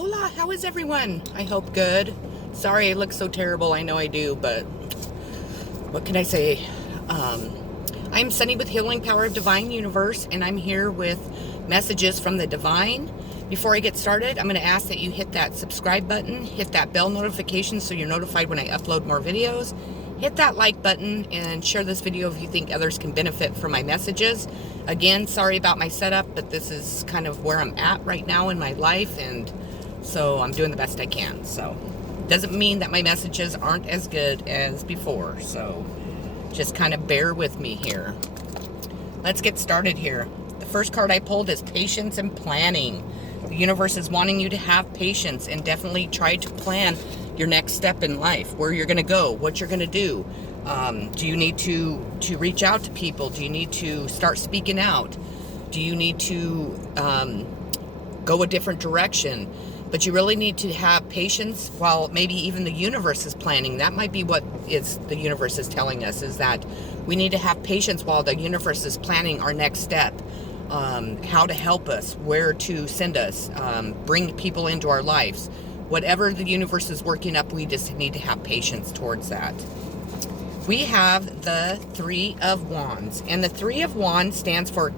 Hola, how is everyone? I hope good. Sorry I look so terrible, I know I do, but what can I say? I'm Sunny with Healing Power of Divine Universe, and I'm here with messages from the Divine. Before I get started, I'm going to ask that you hit that subscribe button, hit that bell notification so you're notified when I upload more videos. Hit that like button and share this video if you think others can benefit from my messages. Again, sorry about my setup, but this is kind of where I'm at right now in my life, and so I'm doing the best I can. So doesn't mean that my messages aren't as good as before, so just kind of bear with me here. Let's get started here. The first card I pulled is patience and planning. The universe is wanting you to have patience and definitely try to plan your next step in life, where you're going to go, what you're going to do. Do you need to reach out to people? Do you need to start speaking out? Do you need to go a different direction? But you really need to have patience while maybe even the universe is planning. That might be what the universe is telling us, is that we need to have patience while the universe is planning our next step. How to help us, where to send us, bring people into our lives. Whatever the universe is working up, we just need to have patience towards that. We have the Three of Wands, and the Three of Wands stands for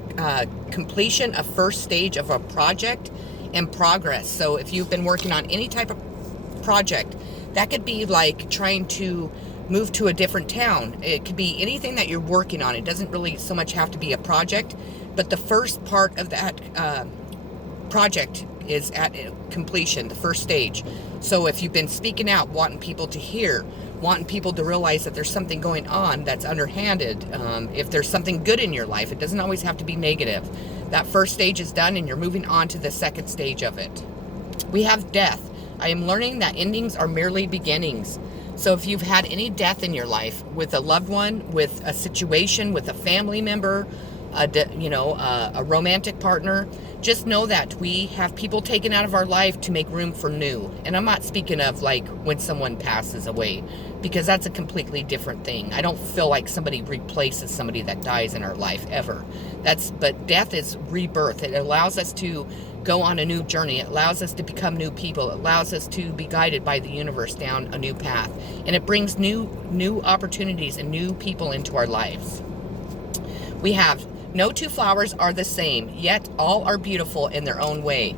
completion of first stage of a project and progress. So if you've been working on any type of project, that could be like trying to move to a different town. It could be anything that you're working on. It doesn't really so much have to be a project, but the first part of that project is at completion, the first stage. So if you've been speaking out, wanting people to hear, wanting people to realize that there's something going on that's underhanded, if there's something good in your life, it doesn't always have to be negative. That first stage is done and you're moving on to the second stage of it. We have death. I am learning that endings are merely beginnings. So if you've had any death in your life, with a loved one, with a situation, with a family member, a romantic partner, just know that we have people taken out of our life to make room for new. And I'm not speaking of like when someone passes away, because that's a completely different thing. I don't feel like somebody replaces somebody that dies in our life ever. But death is rebirth. It allows us to go on a new journey. It allows us to become new people. It allows us to be guided by the universe down a new path. And it brings new opportunities and new people into our lives. We have no two flowers are the same, yet all are beautiful in their own way.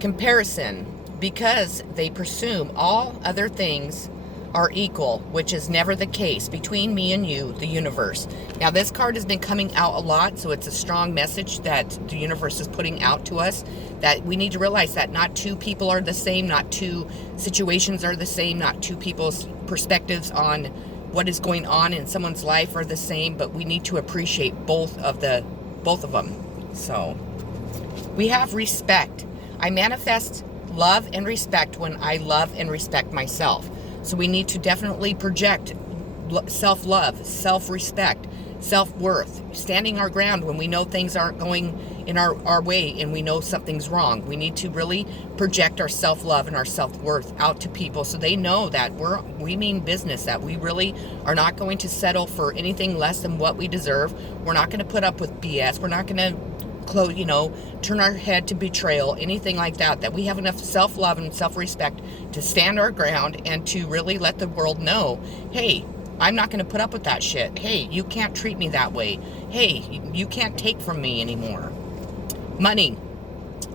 Comparison, because they presume all other things are equal, which is never the case between me and you, the universe. Now, this card has been coming out a lot, so it's a strong message that the universe is putting out to us, that we need to realize that not two people are the same, not two situations are the same, not two people's perspectives on what is going on in someone's life are the same, but we need to appreciate both of them. So we have respect. I manifest love and respect when I love and respect myself. So we need to definitely project self-love, self-respect, self-worth, standing our ground when we know things aren't going in our way and we know something's wrong. We need to really project our self-love and our self-worth out to people so they know that we mean business, that we really are not going to settle for anything less than what we deserve. We're not going to put up with BS. We're not going to turn our head to betrayal, anything like that, that we have enough self-love and self-respect to stand our ground and to really let the world know, hey, I'm not going to put up with that shit. Hey, you can't treat me that way. Hey, you can't take from me anymore. Money.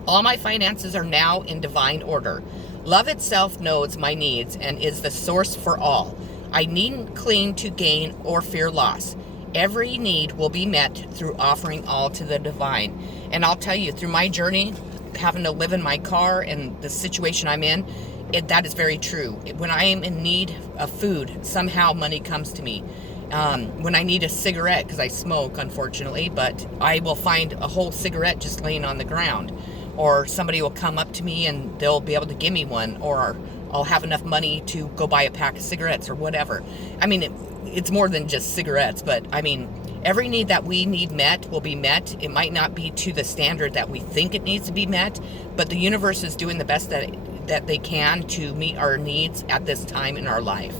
All my finances are now in divine order. Love itself knows my needs and is the source for all. I needn't cling to gain or fear loss. Every need will be met through offering all to the divine. And I'll tell you, through my journey, having to live in my car and the situation I'm in, that is very true. When I am in need of food, somehow money comes to me. When I need a cigarette, because I smoke, unfortunately, but I will find a whole cigarette just laying on the ground. Or somebody will come up to me and they'll be able to give me one. Or I'll have enough money to go buy a pack of cigarettes or whatever. I mean, it's more than just cigarettes, but I mean, every need that we need met will be met. It might not be to the standard that we think it needs to be met, but the universe is doing the best that they can to meet our needs at this time in our life.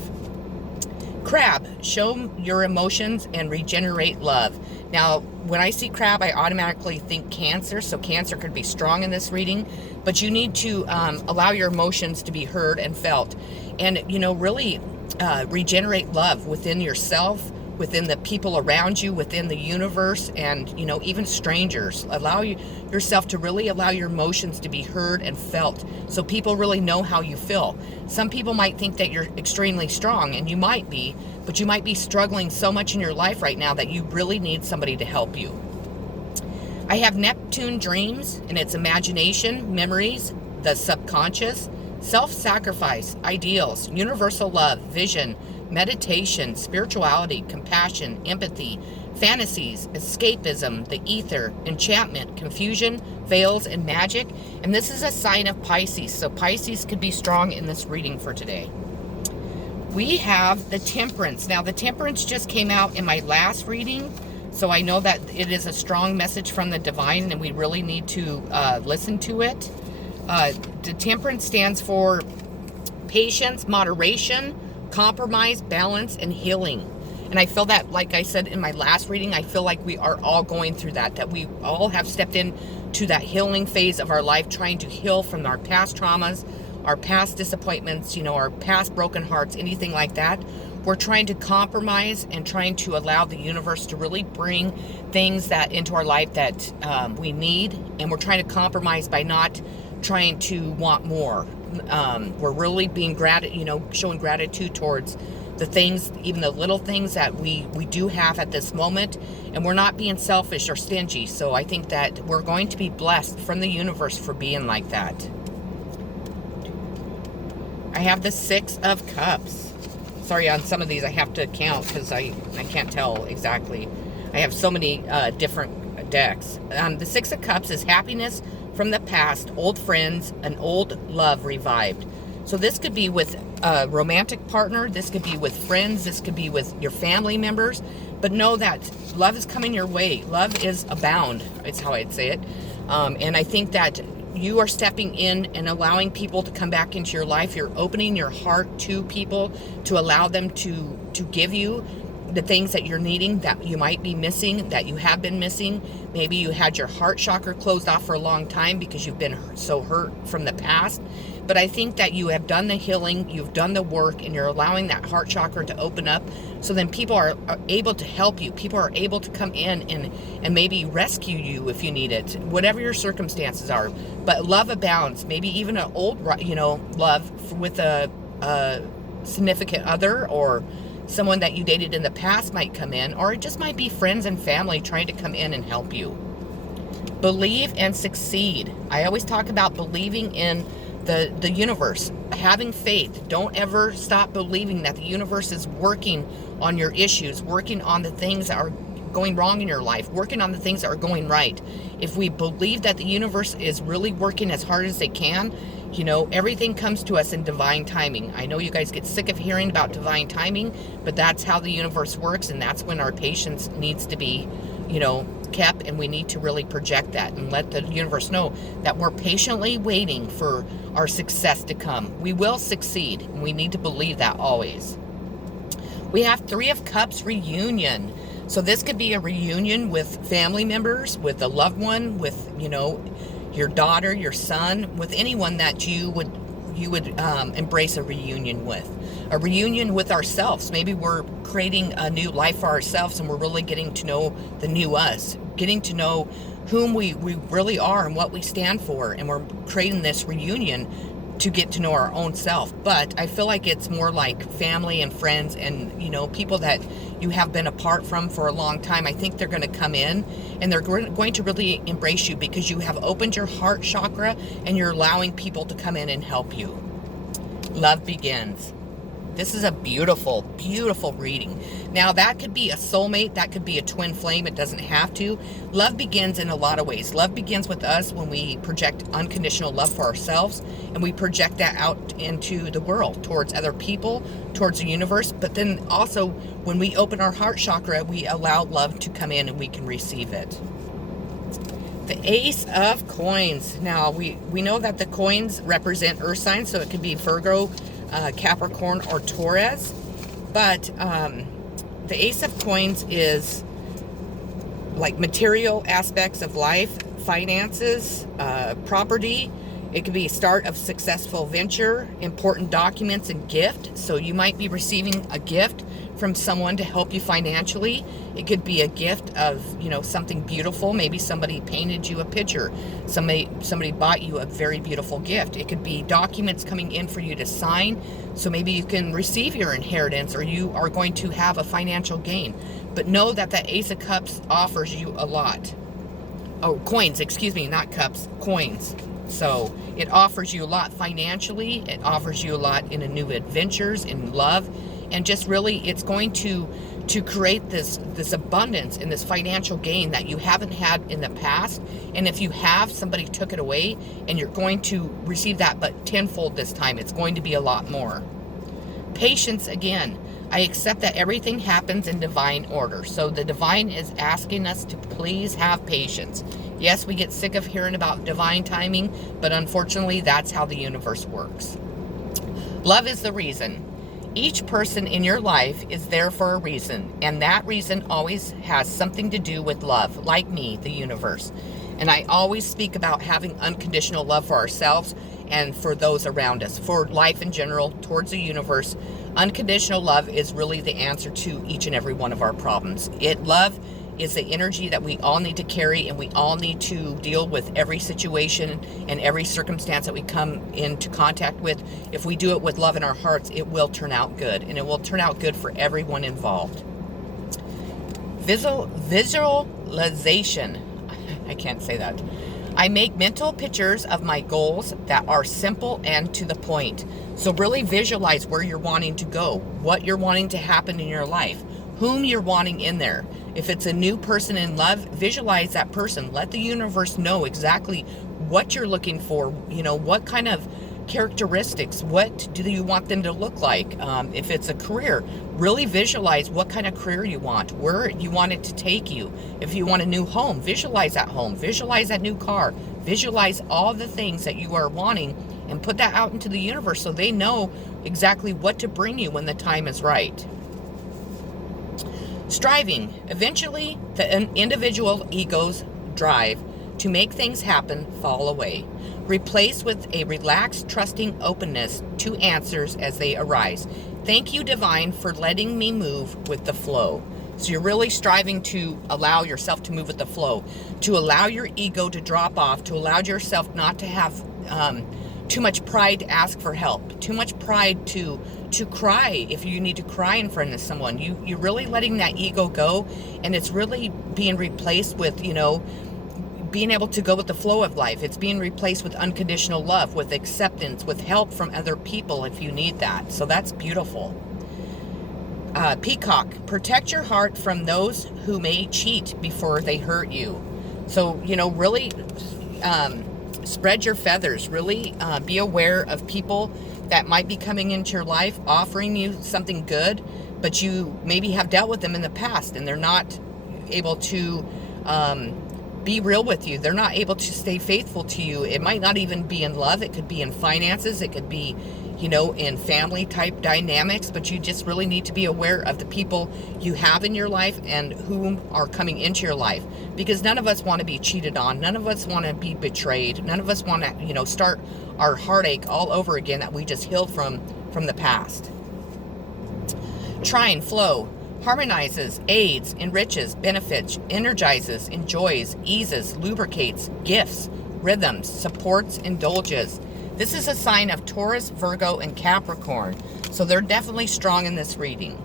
Crab, show your emotions and regenerate love. Now, when I see crab, I automatically think Cancer, so Cancer could be strong in this reading, but you need to allow your emotions to be heard and felt, and, really regenerate love within yourself, within the people around you, within the universe, and, even strangers. Allow yourself to really allow your emotions to be heard and felt, so people really know how you feel. Some people might think that you're extremely strong, and you might be, but you might be struggling so much in your life right now that you really need somebody to help you. I have Neptune dreams, and it's imagination, memories, the subconscious, self-sacrifice, ideals, universal love, vision, meditation, spirituality, compassion, empathy, fantasies, escapism, the ether, enchantment, confusion, veils, and magic. And this is a sign of Pisces, so Pisces could be strong in this reading for today. We have the Temperance. Now, the Temperance just came out in my last reading, so I know that it is a strong message from the divine, and we really need to listen to it. The Temperance stands for patience, moderation, compromise, balance, and healing. And I feel that, like I said in my last reading, I feel like we are all going through that we all have stepped into that healing phase of our life, trying to heal from our past traumas, our past disappointments, our past broken hearts, anything like that. We're trying to compromise and trying to allow the universe to really bring things that into our life that we need. And we're trying to compromise by not trying to want more. We're really being showing gratitude towards the things, even the little things that we do have at this moment, and we're not being selfish or stingy. So I think that we're going to be blessed from the universe for being like that. I have the Six of Cups. Sorry, on some of these I have to count because I can't tell exactly. I have so many different decks. The Six of Cups is happiness from the past, old friends, an old love revived. So this could be with a romantic partner, this could be with friends, this could be with your family members, but know that love is coming your way. Love is abound, it's how I'd say it. And I think that you are stepping in and allowing people to come back into your life. You're opening your heart to people to allow them to give you the things that you're needing, that you might be missing, that you have been missing. Maybe you had your heart chakra closed off for a long time because you've been so hurt from the past. But I think that you have done the healing, you've done the work, and you're allowing that heart chakra to open up, so then people are able to help you. People are able to come in and maybe rescue you if you need it, whatever your circumstances are. But love abounds. Maybe even an old, love with a significant other, or someone that you dated in the past might come in, or it just might be friends and family trying to come in and help you. Believe and succeed. I always talk about believing in the universe, having faith. Don't ever stop believing that the universe is working on your issues, working on the things that are going wrong in your life, working on the things that are going right. If we believe that the universe is really working as hard as they can, everything comes to us in divine timing. I know you guys get sick of hearing about divine timing, but that's how the universe works, and that's when our patience needs to be, kept, and we need to really project that and let the universe know that we're patiently waiting for our success to come. We will succeed, and we need to believe that always. We have Three of Cups reunion. So this could be a reunion with family members, with a loved one, with, your daughter, your son, with anyone that you would embrace a reunion with. A reunion with ourselves. Maybe we're creating a new life for ourselves, and we're really getting to know the new us, getting to know whom we really are and what we stand for, and we're creating this reunion to get to know our own self. But I feel like it's more like family and friends and, people that you have been apart from for a long time. I think they're going to come in and they're going to really embrace you because you have opened your heart chakra and you're allowing people to come in and help you. Love begins. This is a beautiful, beautiful reading. Now, that could be a soulmate. That could be a twin flame. It doesn't have to. Love begins in a lot of ways. Love begins with us when we project unconditional love for ourselves, and we project that out into the world, towards other people, towards the universe. But then also, when we open our heart chakra, we allow love to come in and we can receive it. The Ace of Coins. Now, we know that the coins represent earth signs, so it could be Virgo, Capricorn, or Taurus. But the Ace of Coins is like material aspects of life, finances, property. It could be start of successful venture, important documents, and gift. So you might be receiving a gift from someone to help you financially. It could be a gift of, something beautiful. Maybe somebody painted you a picture. Somebody bought you a very beautiful gift. It could be documents coming in for you to sign. So maybe you can receive your inheritance, or you are going to have a financial gain. But know that the Ace of Cups offers you a lot. Oh, coins, excuse me, not cups, coins. So it offers you a lot financially. It offers you a lot in a new adventures, in love, and just really it's going to create this abundance and this financial gain that you haven't had in the past. And if you have, somebody took it away, and you're going to receive that, but tenfold this time. It's going to be a lot more. Patience again. I accept that everything happens in divine order. So the divine is asking us to please have patience. Yes, we get sick of hearing about divine timing, but unfortunately, that's how the universe works. Love is the reason. Each person in your life is there for a reason, and that reason always has something to do with love, like me, the universe. And I always speak about having unconditional love for ourselves and for those around us, for life in general, towards the universe. Unconditional love is really the answer to each and every one of our problems. Love is the energy that we all need to carry, and we all need to deal with every situation and every circumstance that we come into contact with. If we do it with love in our hearts, it will turn out good, and it will turn out good for everyone involved. Visualization. I can't say that. I make mental pictures of my goals that are simple and to the point. So really visualize where you're wanting to go, what you're wanting to happen in your life, whom you're wanting in there. If it's a new person in love, visualize that person. Let the universe know exactly what you're looking for, what kind of characteristics, what do you want them to look like. If it's a career, really visualize what kind of career you want, where you want it to take you. If you want a new home, visualize that home, visualize that new car, visualize all the things that you are wanting, and put that out into the universe so they know exactly what to bring you when the time is right. Striving. Eventually, the individual ego's drive to make things happen fall away. Replace with a relaxed, trusting openness to answers as they arise. Thank you, Divine, for letting me move with the flow. So you're really striving to allow yourself to move with the flow, to allow your ego to drop off, to allow yourself not to have too much pride to ask for help, too much pride to cry if you need to cry in front of someone. You're really letting that ego go, and it's really being replaced with, being able to go with the flow of life. It's being replaced with unconditional love, with acceptance, with help from other people if you need that. So that's beautiful. Peacock, protect your heart from those who may cheat before they hurt you. So, really spread your feathers. Really be aware of people that might be coming into your life, offering you something good, but you maybe have dealt with them in the past, and they're not able to be real with you. They're not able to stay faithful to you. It might not even be in love. It could be in finances. It could be, in family type dynamics, but you just really need to be aware of the people you have in your life and whom are coming into your life, because none of us want to be cheated on. None of us want to be betrayed. None of us want to, start our heartache all over again that we just healed from the past. Trine, flow. Harmonizes, aids, enriches, benefits, energizes, enjoys, eases, lubricates, gifts, rhythms, supports, indulges. This is a sign of Taurus, Virgo, and Capricorn, so they're definitely strong in this reading.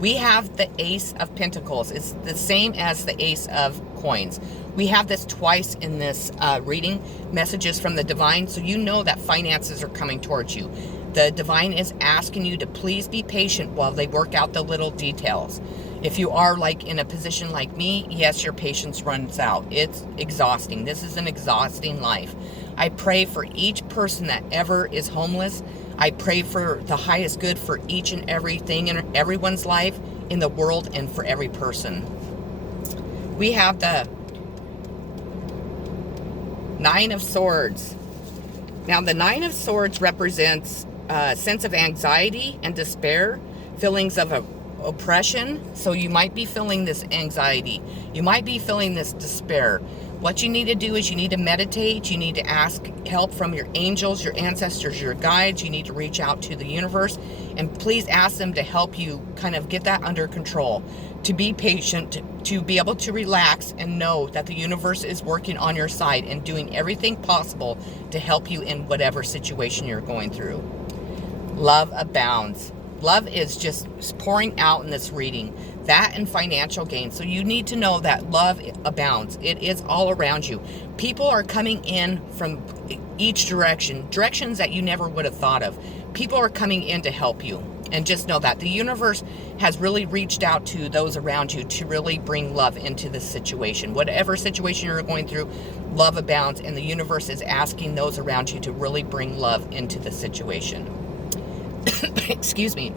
We have the Ace of Pentacles. It's the same as the Ace of Coins. We have this twice in this reading, messages from the Divine, so you know that finances are coming towards you. The Divine is asking you to please be patient while they work out the little details. If you are in a position like me, yes, your patience runs out. It's exhausting. This is an exhausting life. I pray for each person that ever is homeless. I pray for the highest good for each and everything in everyone's life in the world and for every person. We have the Nine of Swords. Now, the Nine of Swords represents a sense of anxiety and despair, feelings of oppression. So you might be feeling this anxiety. You might be feeling this despair. What you need to do is you need to meditate. You need to ask help from your angels, your ancestors, your guides. You need to reach out to the universe and please ask them to help you kind of get that under control, to be patient, to be able to relax and know that the universe is working on your side and doing everything possible to help you in whatever situation you're going through. Love abounds. Love is just pouring out in this reading. That and financial gain. So you need to know that love abounds. It is all around you. People are coming in from each direction, directions that you never would have thought of. People are coming in to help you. And just know that the universe has really reached out to those around you to really bring love into this situation. Whatever situation you're going through, love abounds, and the universe is asking those around you to really bring love into the situation. Excuse me.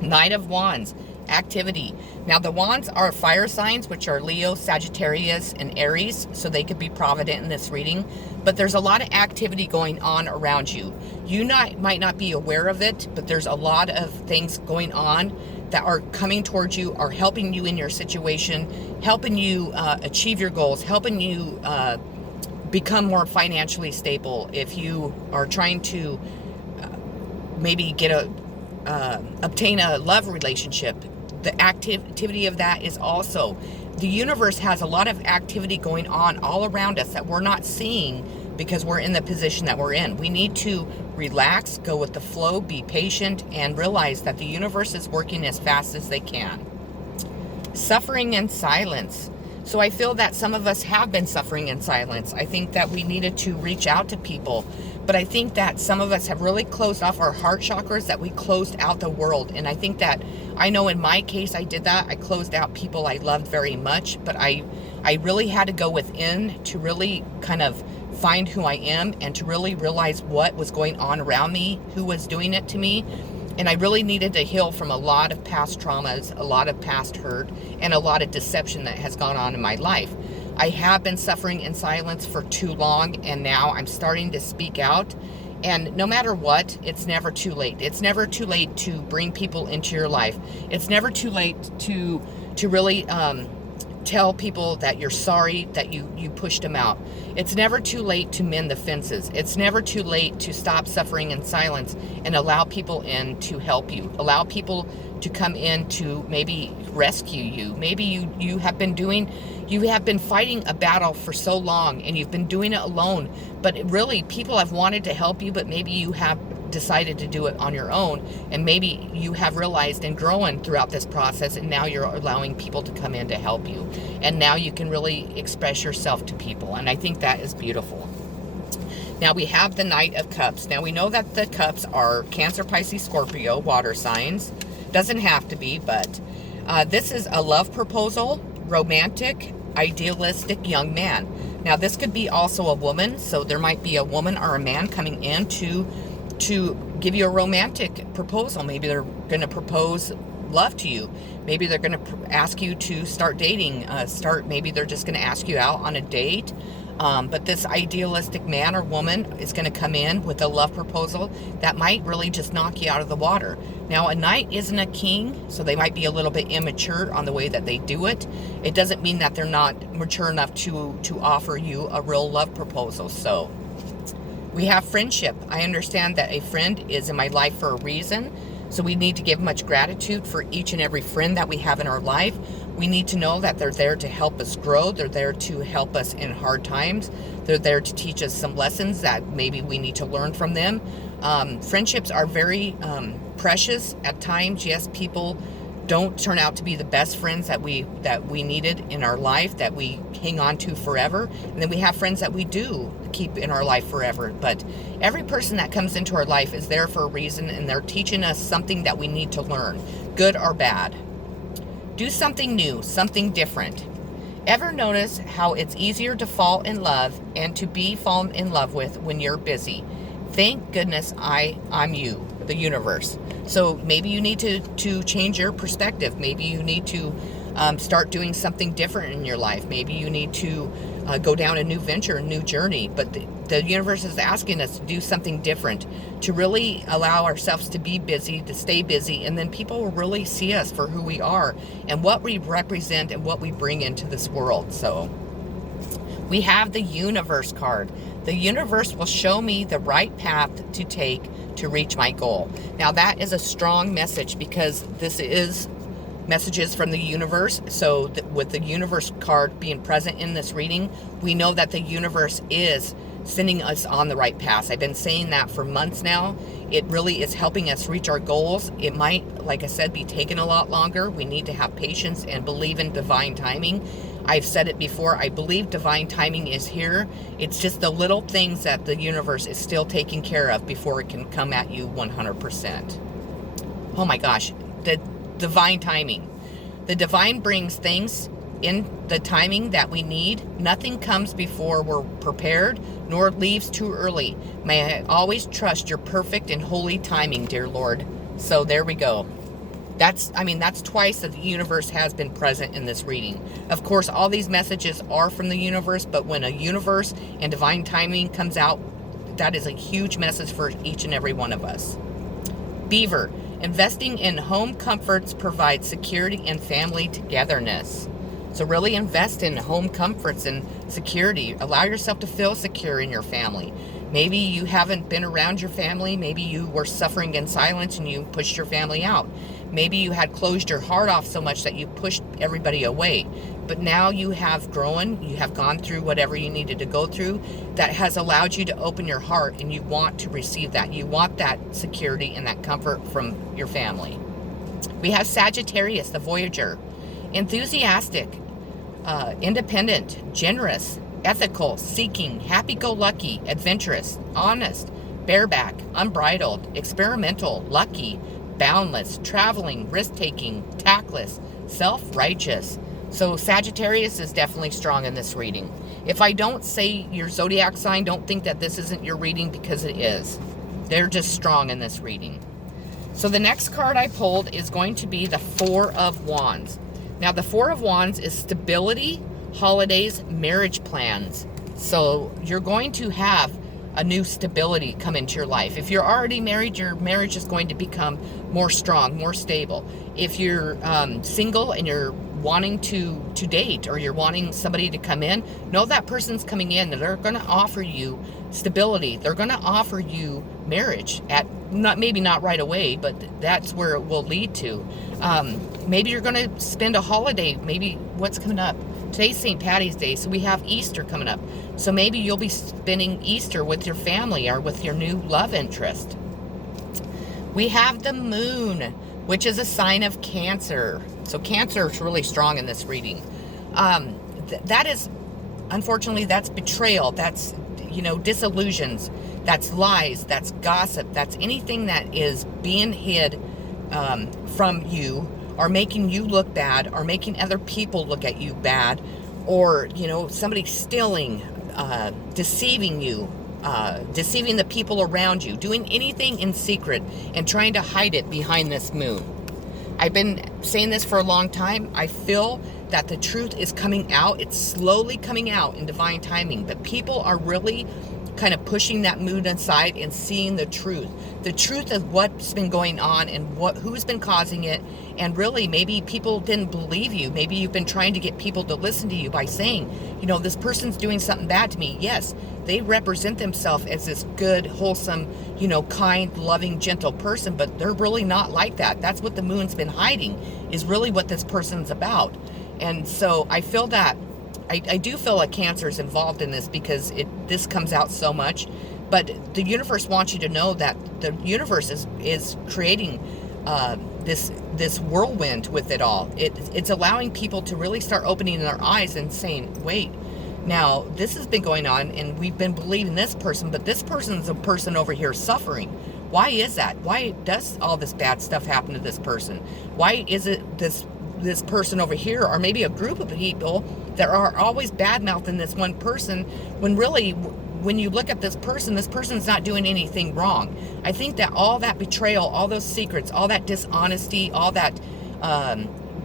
Knight of Wands. Activity. Now the wands are fire signs, which are Leo, Sagittarius, and Aries, so they could be provident in this reading. But there's a lot of activity going on around you. You might not be aware of it, but there's a lot of things going on that are coming towards you, are helping you in your situation, helping you achieve your goals, helping you become more financially stable. If you are trying to maybe obtain a love relationship, the activity of that is also, the universe has a lot of activity going on all around us that we're not seeing because we're in the position that we're in. We need to relax, go with the flow, be patient, and realize that the universe is working as fast as they can. Suffering in silence. So I feel that some of us have been suffering in silence. I think that we needed to reach out to people. But I think that some of us have really closed off our heart chakras, that we closed out the world. And I think that, I know in my case I did that. I closed out people I loved very much. But I really had to go within to really kind of find who I am and to really realize what was going on around me, who was doing it to me. And I really needed to heal from a lot of past traumas, a lot of past hurt, and a lot of deception that has gone on in my life. I have been suffering in silence for too long, and now I'm starting to speak out. And no matter what, it's never too late. It's never too late to bring people into your life. It's never too late to really tell people that you're sorry that you pushed them out. It's never too late to mend the fences. It's never too late to stop suffering in silence and allow people in to help you. Allow people to come in to maybe rescue you. Maybe you have been fighting a battle for so long and you've been doing it alone, but really people have wanted to help you, but maybe you have decided to do it on your own, and maybe you have realized and grown throughout this process, and now you're allowing people to come in to help you, and now you can really express yourself to people, and I think that is beautiful. Now we have the Knight of Cups. Now we know that the cups are Cancer, Pisces, Scorpio, water signs. Doesn't have to be, but this is a love proposal, romantic, idealistic young man. Now this could be also a woman, so there might be a woman or a man coming in to give you a romantic proposal. Maybe they're going to propose love to you. Maybe they're going to ask you to start dating. Maybe they're just going to ask you out on a date. But this idealistic man or woman is going to come in with a love proposal that might really just knock you out of the water. Now, a knight isn't a king, so they might be a little bit immature on the way that they do it. It doesn't mean that they're not mature enough to offer you a real love proposal. So we have friendship. I understand that a friend is in my life for a reason. So we need to give much gratitude for each and every friend that we have in our life. We need to know that they're there to help us grow. They're there to help us in hard times. They're there to teach us some lessons that maybe we need to learn from them. Friendships are very precious at times. Yes, people don't turn out to be the best friends that we needed in our life, that we hang on to forever. And then we have friends that we do keep in our life forever. But every person that comes into our life is there for a reason, and they're teaching us something that we need to learn, good or bad. Do something new, something different. Ever notice how it's easier to fall in love and to be fallen in love with when you're busy? Thank goodness I'm you, the universe. So maybe you need to change your perspective. Maybe you need to start doing something different in your life. Maybe you need to go down a new venture, a new journey. But the universe is asking us to do something different, to really allow ourselves to be busy, to stay busy, and then people will really see us for who we are and what we represent and what we bring into this world. So we have the universe card. The universe will show me the right path to take to reach my goal. Now that is a strong message, because this is messages from the universe. So with the universe card being present in this reading, we know that the universe is sending us on the right path. I've been saying that for months now. It really is helping us reach our goals. It might, like I said, be taking a lot longer. We need to have patience and believe in divine timing. I've said it before, I believe divine timing is here. It's just the little things that the universe is still taking care of before it can come at you 100%. Oh my gosh, the divine timing. The divine brings things in the timing that we need. Nothing comes before we're prepared, nor leaves too early. May I always trust your perfect and holy timing, dear Lord. So there we go. That's twice that the universe has been present in this reading. Of course, all these messages are from the universe, but when a universe and divine timing comes out, that is a huge message for each and every one of us. Beaver, investing in home comforts provides security and family togetherness. So really invest in home comforts and security. Allow yourself to feel secure in your family. Maybe you haven't been around your family. Maybe you were suffering in silence and you pushed your family out. Maybe you had closed your heart off so much that you pushed everybody away. But now you have grown, you have gone through whatever you needed to go through that has allowed you to open your heart, and you want to receive that. You want that security and that comfort from your family. We have Sagittarius, the Voyager. Enthusiastic, independent, generous, ethical, seeking, happy-go-lucky, adventurous, honest, bareback, unbridled, experimental, lucky, boundless, traveling, risk-taking, tactless, self-righteous. So Sagittarius is definitely strong in this reading. If I don't say your zodiac sign, don't think that this isn't your reading, because it is. They're just strong in this reading. So the next card I pulled is going to be the Four of Wands. Now the Four of Wands is stability, holidays, marriage plans. So you're going to have a new stability come into your life. If you're already married, your marriage is going to become more strong, more stable. If you're single and you're wanting to date, or you're wanting somebody to come in, know that person's coming in, and they're going to offer you stability. They're going to offer you marriage at maybe not right away, but that's where it will lead to. Maybe you're going to spend a holiday. Maybe what's coming up? Today's St. Patty's Day, so we have Easter coming up. So maybe you'll be spending Easter with your family or with your new love interest. We have the Moon, which is a sign of Cancer. So Cancer is really strong in this reading. That is, unfortunately, that's betrayal. That's, disillusions. That's lies. That's gossip. That's anything that is being hid from you, or making you look bad, or making other people look at you bad, or, somebody stealing, deceiving you, deceiving the people around you, doing anything in secret and trying to hide it behind this moon. I've been saying this for a long time. I feel that the truth is coming out. It's slowly coming out in divine timing, but people are really kind of pushing that moon aside and seeing the truth of what's been going on and who's been causing it. And really, maybe people didn't believe you. Maybe you've been trying to get people to listen to you by saying, this person's doing something bad to me. Yes, they represent themselves as this good, wholesome, kind, loving, gentle person, but they're really not like that. That's what the moon's been hiding, is really what this person's about. And so I feel that I do feel like Cancer is involved in this, because this comes out so much. But the universe wants you to know that the universe is creating this whirlwind with it all. It's allowing people to really start opening their eyes and saying, wait, now this has been going on, and we've been believing this person, but this person's a person over here suffering. Why is that? Why does all this bad stuff happen to this person? Why is it this person over here, or maybe a group of people that are always bad-mouthing this one person, when really, when you look at this person's not doing anything wrong. I think that all that betrayal, all those secrets, all that dishonesty, all that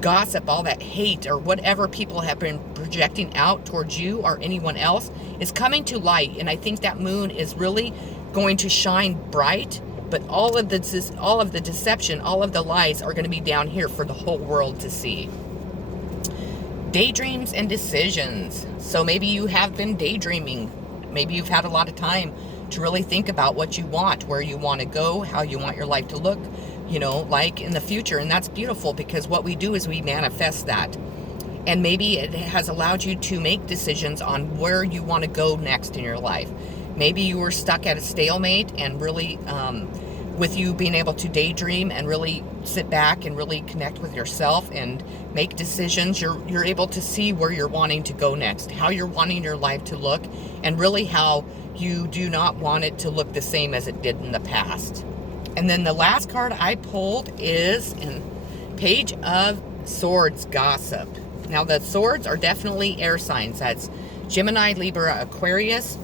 gossip, all that hate, or whatever people have been projecting out towards you or anyone else is coming to light. And I think that moon is really going to shine bright, but all of the deception, all of the lies are going to be down here for the whole world to see. Daydreams and decisions. So maybe you have been daydreaming. Maybe you've had a lot of time to really think about what you want, where you want to go, how you want your life to look, like in the future. And that's beautiful, because what we do is we manifest that. And maybe it has allowed you to make decisions on where you want to go next in your life. Maybe you were stuck at a stalemate, and really, with you being able to daydream and really sit back and really connect with yourself and make decisions, you're able to see where you're wanting to go next, how you're wanting your life to look, and really how you do not want it to look the same as it did in the past. And then the last card I pulled is in Page of Swords, Gossip. Now the swords are definitely air signs. That's Gemini, Libra, Aquarius.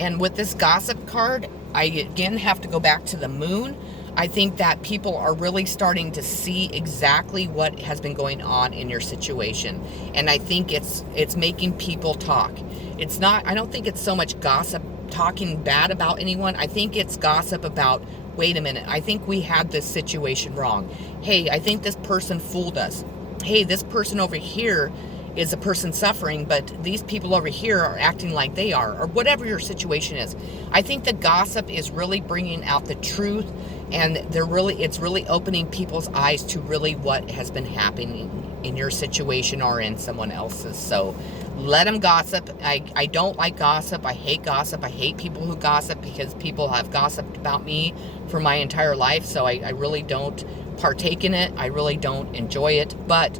And with this gossip card, I again have to go back to the moon. I think that people are really starting to see exactly what has been going on in your situation. And I think it's making people talk. I don't think it's so much gossip talking bad about anyone. I think it's gossip about, wait a minute, I think we had this situation wrong. Hey, I think this person fooled us. Hey, this person over here is a person suffering, but these people over here are acting like they are, or whatever your situation is. I think the gossip is really bringing out the truth, and it's really opening people's eyes to really what has been happening in your situation or in someone else's. So let them gossip. I don't like gossip. I hate gossip. I hate people who gossip, because people have gossiped about me for my entire life. So I really don't partake in it. I really don't enjoy it. But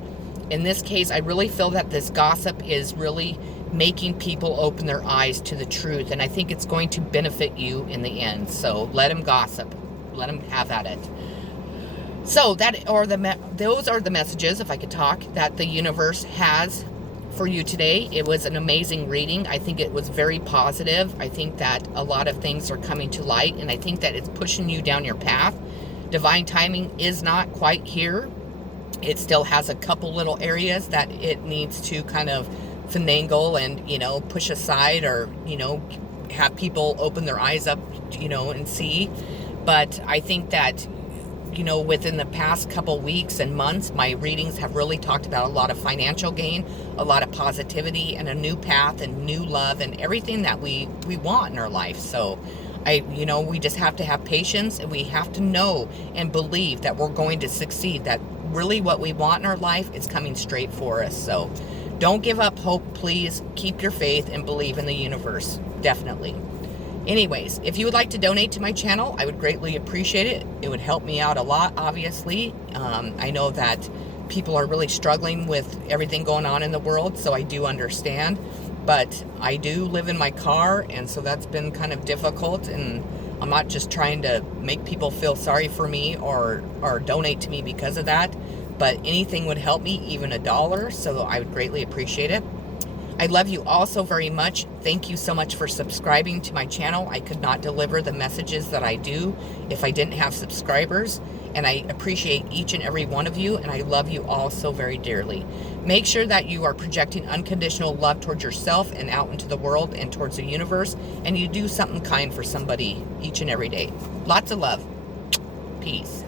in this case, I really feel that this gossip is really making people open their eyes to the truth. And I think it's going to benefit you in the end. So let them gossip. Let them have at it. So those are the messages, if I could talk, that the universe has for you today. It was an amazing reading. I think it was very positive. I think that a lot of things are coming to light, and I think that it's pushing you down your path. Divine timing is not quite here. It still has a couple little areas that it needs to kind of finagle and, push aside, or, have people open their eyes up, and see. But I think that, within the past couple weeks and months, my readings have really talked about a lot of financial gain, a lot of positivity, and a new path and new love and everything that we want in our life. So we just have to have patience, and we have to know and believe that we're going to succeed, that really what we want in our life is coming straight for us. So don't give up hope, please. Keep your faith and believe in the universe. Definitely. Anyways, if you would like to donate to my channel, I would greatly appreciate it. It would help me out a lot, obviously. I know that people are really struggling with everything going on in the world, so I do understand. But I do live in my car, and so that's been kind of difficult, and I'm not just trying to make people feel sorry for me or donate to me because of that, but anything would help me, even $1, so I would greatly appreciate it. I love you all so very much. Thank you so much for subscribing to my channel. I could not deliver the messages that I do if I didn't have subscribers, and I appreciate each and every one of you, and I love you all so very dearly. Make sure that you are projecting unconditional love towards yourself and out into the world and towards the universe, and you do something kind for somebody each and every day. Lots of love. Peace.